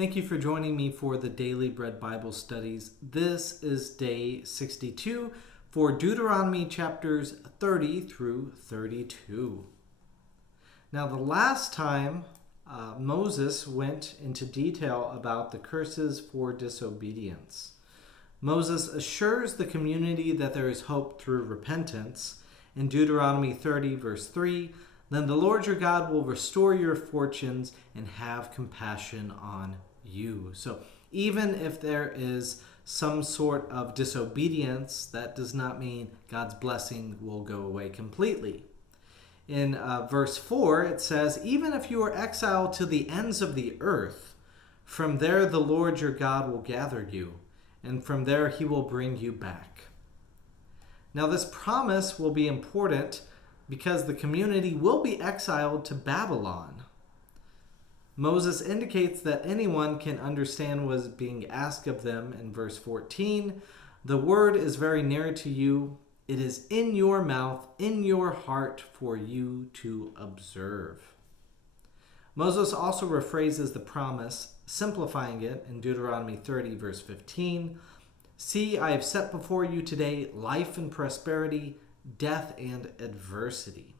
Thank you for joining me for the Daily Bread Bible Studies. This is day 62 for Deuteronomy chapters 30 through 32. Now, the last time Moses went into detail about the curses for disobedience. Moses assures the community that there is hope through repentance. In Deuteronomy 30, verse 3, "Then the Lord your God will restore your fortunes and have compassion on you." So even if there is some sort of disobedience, that does not mean God's blessing will go away completely. In verse 4, it says, "Even if you are exiled to the ends of the earth, from there the Lord your God will gather you, and from there he will bring you back." Now this promise will be important because the community will be exiled to Babylon. Moses indicates that anyone can understand what is being asked of them in verse 14. "The word is very near to you. It is in your mouth, in your heart for you to observe." Moses also rephrases the promise, simplifying it in Deuteronomy 30, verse 15. "See, I have set before you today life and prosperity, death and adversity."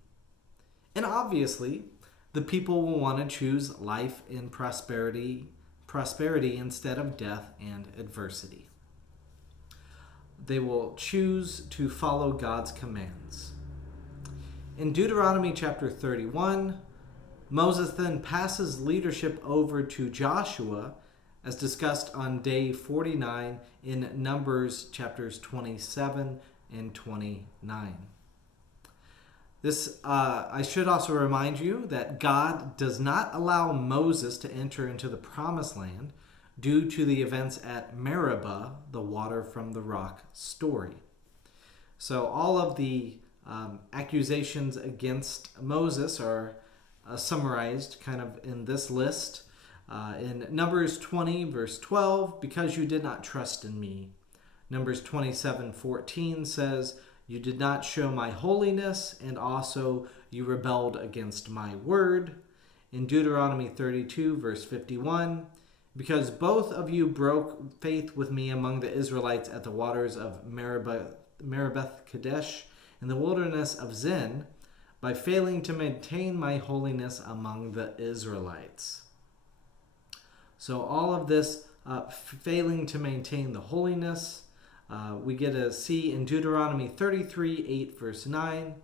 And obviously, the people will want to choose life and prosperity instead of death and adversity. They will choose to follow God's commands. In Deuteronomy chapter 31, Moses then passes leadership over to Joshua, as discussed on day 49 in Numbers chapters 27 and 29. I should also remind you that God does not allow Moses to enter into the promised land due to the events at Meribah, the water from the rock story. So all of the accusations against Moses are summarized kind of in this list. In Numbers 20, verse 12, "Because you did not trust in me." Numbers 27:14 says, "You did not show my holiness, and also you rebelled against my word." In Deuteronomy 32, verse 51, "Because both of you broke faith with me among the Israelites at the waters of Meribah Kadesh in the wilderness of Zin, by failing to maintain my holiness among the Israelites." So all of this failing to maintain the holiness, we get to see in Deuteronomy 33, 8, verse 9.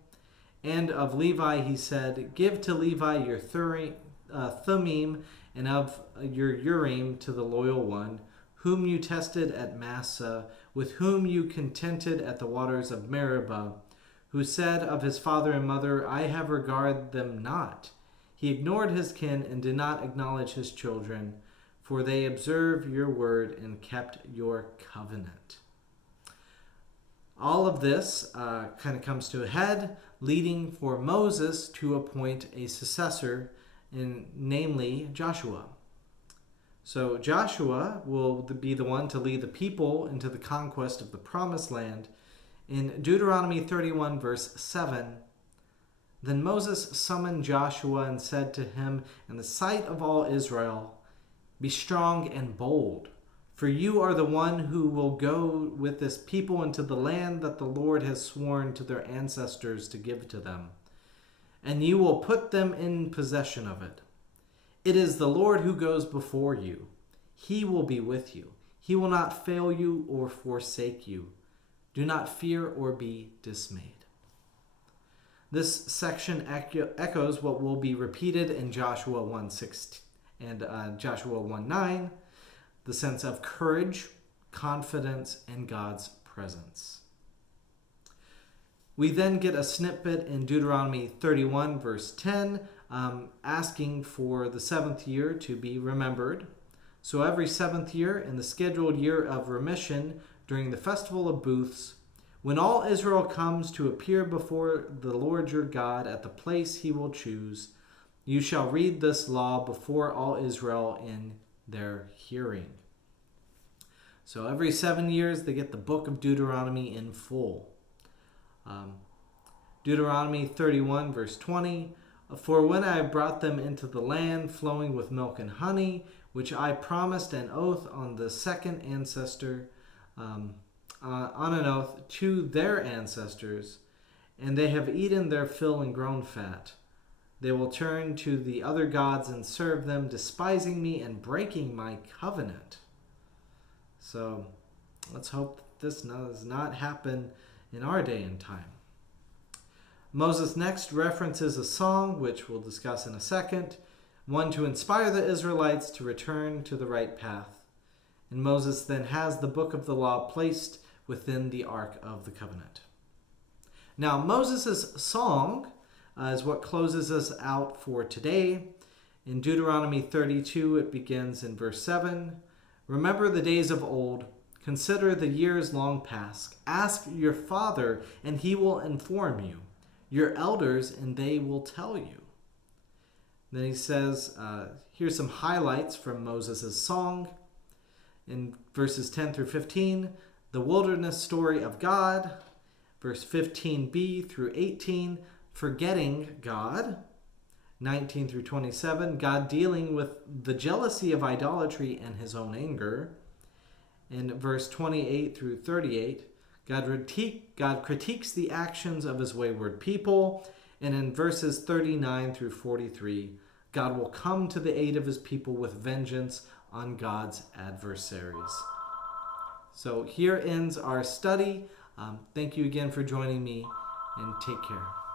"And of Levi he said, Give to Levi your Thummim, and of your Urim to the loyal one, whom you tested at Massah, with whom you contented at the waters of Meribah, who said of his father and mother, I have regarded them not. He ignored his kin and did not acknowledge his children, for they observed your word and kept your covenant." All of this kind of comes to a head, leading for Moses to appoint a successor, namely Joshua. So Joshua will be the one to lead the people into the conquest of the promised land. In Deuteronomy 31, verse 7, "Then Moses summoned Joshua and said to him in the sight of all Israel, Be strong and bold, for you are the one who will go with this people into the land that the Lord has sworn to their ancestors to give to them, and you will put them in possession of it. It is the Lord who goes before you. He will be with you. He will not fail you or forsake you. Do not fear or be dismayed." This section echoes what will be repeated in Joshua 1:16 and Joshua 1:9, the sense of courage, confidence, and God's presence. We then get a snippet in Deuteronomy 31, verse 10, asking for the seventh year to be remembered. "So every seventh year, in the scheduled year of remission, during the festival of booths, when all Israel comes to appear before the Lord your God at the place he will choose, you shall read this law before all Israel in their hearing." So every 7 years they get the book of Deuteronomy in full. Deuteronomy 31, verse 20, "For when I have brought them into the land flowing with milk and honey, which I promised an oath on the second ancestor, on an oath to their ancestors, and they have eaten their fill and grown fat. They will turn to the other gods and serve them, despising me and breaking my covenant. So let's hope this does not happen in our day and time. Moses next references a song, which we'll discuss in a second, one to inspire the Israelites to return to the right path. And Moses then has the book of the law placed within the Ark of the Covenant. Now, Moses' song is what closes us out for today. In Deuteronomy 32, it begins in verse 7. Remember the days of old. Consider the years long past. Ask your father, and he will inform you. Your elders, and they will tell you. Then he says, here's some highlights from Moses' song. In verses 10 through 15, the wilderness story of God. Verse 15b through 18, forgetting God. 19 through 27, God dealing with the jealousy of idolatry and his own anger. In verse 28 through 38, God critiques the actions of his wayward people. And in verses 39 through 43, God will come to the aid of his people with vengeance on God's adversaries. So here ends our study. Thank you again for joining me, and take care.